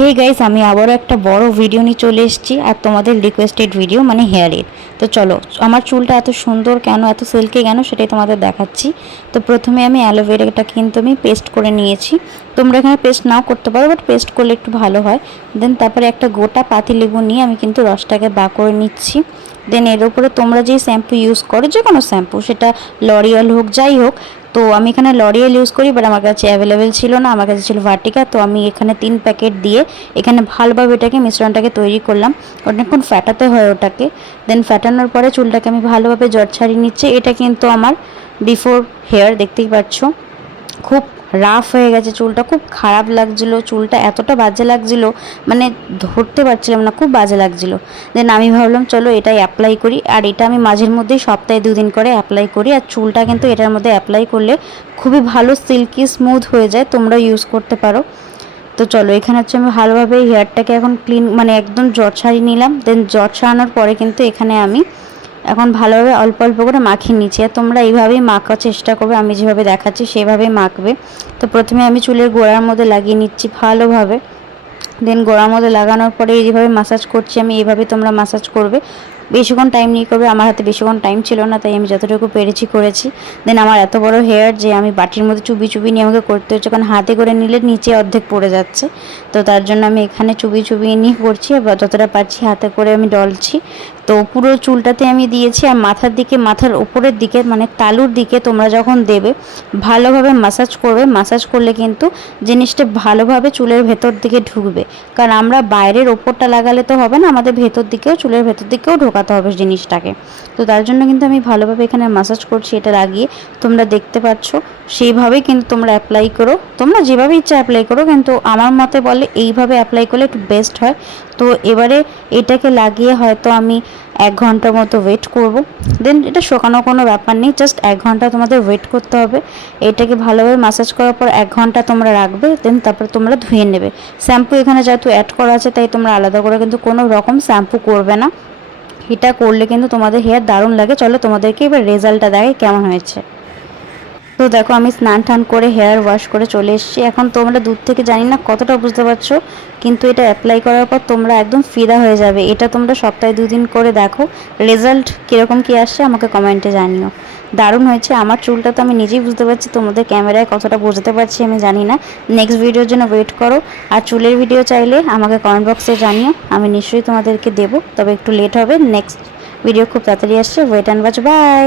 Hey guys, আমি আবারও একটা বড় ভিডিও নিয়ে চলে এসেছি আর তোমাদের রিকোয়েস্টেড ভিডিও মানে হেয়ারের। তো চলো, আমার চুলটা এত সুন্দর কেন, এত সিল্কি কেন, সেটাই তোমাদের দেখাচ্ছি। তো প্রথমে আমি অ্যালোভেরাটা কিন্তু আমি পেস্ট করে নিয়েছি। তোমরা এখানে পেস্ট নাও করতে পারো, বাট পেস্ট করলে একটু ভালো হয়। দেন তারপরে একটা গোটা পাতিলেবু নিয়ে আমি কিন্তু রসটাকে বার করে নিচ্ছি। দেন এর উপরে তোমরা যে শ্যাম্পু ইউজ করো, যে কোনো শ্যাম্পু, সেটা লরিয়াল হোক যাই হোক, তো আমি এখানে লরিয়াল ইউজ করি, বাট আমার কাছে অ্যাভেলেবেল ছিল না, আমার কাছে ছিল ভার্টিকা। তো আমি এখানে 3 প্যাকেট দিয়ে এখানে ভালোভাবে এটাকে মিশ্রণটাকে তৈরি করলাম। অনেকক্ষণ ফ্যাটাতে হয় ওটাকে। দেন ফ্যাটানোর পরে চুলটাকে আমি ভালোভাবে জট ছাড়িয়ে নিচ্ছি। এটা কিন্তু আমার বিফোর হেয়ার, দেখতেই পাচ্ছ খুব রাফ হয়ে গেছে চুলটা, খুব খারাপ লাগছিলো, চুলটা এতটা বাজে লাগছিলো, মানে ধরতে পারছিলাম না, খুব বাজে লাগছিলো। দেন আমি ভাবলাম চলো এটাই অ্যাপ্লাই করি, আর এটা আমি মাঝের মধ্যেই সপ্তাহে 2 দিন করে অ্যাপ্লাই করি। আর চুলটা কিন্তু এটার মধ্যে অ্যাপ্লাই করলে খুবই ভালো সিল্কি স্মুথ হয়ে যায়, তোমরা ইউজ করতে পারো। তো চলো, এখানে হচ্ছে আমি ভালোভাবে হেয়ারটাকে এখন ক্লিন মানে একদম জট ছাড়িয়ে নিলাম। দেন জট ছাড়ানোর পরে কিন্তু এখানে আমি এখন ভালোভাবে অল্প অল্প করে মাখিয়ে নিচ্ছি। আর তোমরা এইভাবেই মাখার চেষ্টা করবে, আমি যেভাবে দেখাচ্ছি সেভাবেই মাখবে। তো প্রথমে আমি চুলের গোড়ার মধ্যে লাগিয়ে নিচ্ছি ভালোভাবে। দেন গোড়ার মধ্যে লাগানোর পরে এইভাবে মাসাজ করছি আমি, এইভাবে তোমরা মাসাজ করবে। বেশিক্ষণ টাইম নিয়ে করবে, আমার হাতে বেশিক্ষণ টাইম ছিল না, তাই আমি যতটুকু পেরেছি করেছি। দেন আমার এত বড় হেয়ার যে আমি বাটির মধ্যে চুবি চুবি নিয়ে আমাকে করতে হচ্ছে, কারণ হাতে করে নিলে নিচে অর্ধেক পড়ে যাচ্ছে। তো তার জন্য আমি এখানে চুবি চুবি নিয়ে করছি, বা যতটা পারছি হাতে করে আমি ডলছি। তো পুরো চুলটাতে আমি দিয়েছি, আর মাথার দিকে, মাথার উপরের দিকে মানে তালুর দিকে তোমরা যখন দেবে ভালোভাবে মাসাজ করবে। মাসাজ করলে কিন্তু জিনিসটা ভালোভাবে চুলের ভেতর দিকে ঢুকবে, কারণ আমরা বাইরের ওপরটা লাগালে তো হবে না, আমাদের ভেতর দিকেও, চুলের ভেতর দিকেও ঢোকাতে হবে জিনিসটাকে। তো তার জন্য কিন্তু আমি ভালোভাবে এখানে মাসাজ করছি এটা লাগিয়ে, তোমরা দেখতে পাচ্ছ। সেইভাবেই কিন্তু তোমরা অ্যাপ্লাই করো, তোমরা যেভাবে ইচ্ছা অ্যাপ্লাই করো, কিন্তু আমার মতে বলে এইভাবে অ্যাপ্লাই করলে একটু বেস্ট হয়। তো এবারে এটাকে লাগিয়ে হয়তো আমি 1 ঘন্টার মতো ওয়েট করব। দেন এটা শুকানোর কোনো ব্যাপার নেই, জাস্ট 1 ঘন্টা তোমাদের ওয়েট করতে হবে। এটাকে ভালোভাবে মাসাজ করার পর 1 ঘন্টা তোমরা রাখবে। দেন তারপর তোমরা ধুয়ে নেবে। শ্যাম্পু এখানে যেহেতু অ্যাড করা আছে, তাই তোমরা আলাদা করে কিন্তু কোনো রকম শ্যাম্পু করবে না। এটা করলে কিন্তু তোমাদের হেয়ার দারুণ লাগে। চলো তোমাদেরকে এবার রেজাল্টটা দেখে কেমন হয়েছে। তো দেখো, আমি স্নান টান করে হেয়ার ওয়াশ করে চলে এসেছি। এখন তোমরা দূর থেকে জানি না কতটা বুঝতে পারছো, কিন্তু এটা অ্যাপ্লাই করার পর তোমরা একদম ফিদা হয়ে যাবে। এটা তোমরা সপ্তাহে 2 দিন করে দেখো, রেজাল্ট কীরকম কী আসছে আমাকে কমেন্টে জানিও। দারুণ হয়েছে আমার চুলটা, তো আমি নিজেই বুঝতে পারছি, তোমাদের ক্যামেরায় কতটা বুঝতে পারছি আমি জানি না। নেক্সট ভিডিওর জন্য ওয়েট করো। আর চুলের ভিডিও চাইলে আমাকে কমেন্ট বক্সে জানিও, আমি নিশ্চয়ই তোমাদেরকে দেবো, তবে একটু লেট হবে। নেক্সট ভিডিও খুব তাড়াতাড়ি আসছে, ওয়েট অ্যান্ড ওয়াচ, বাই।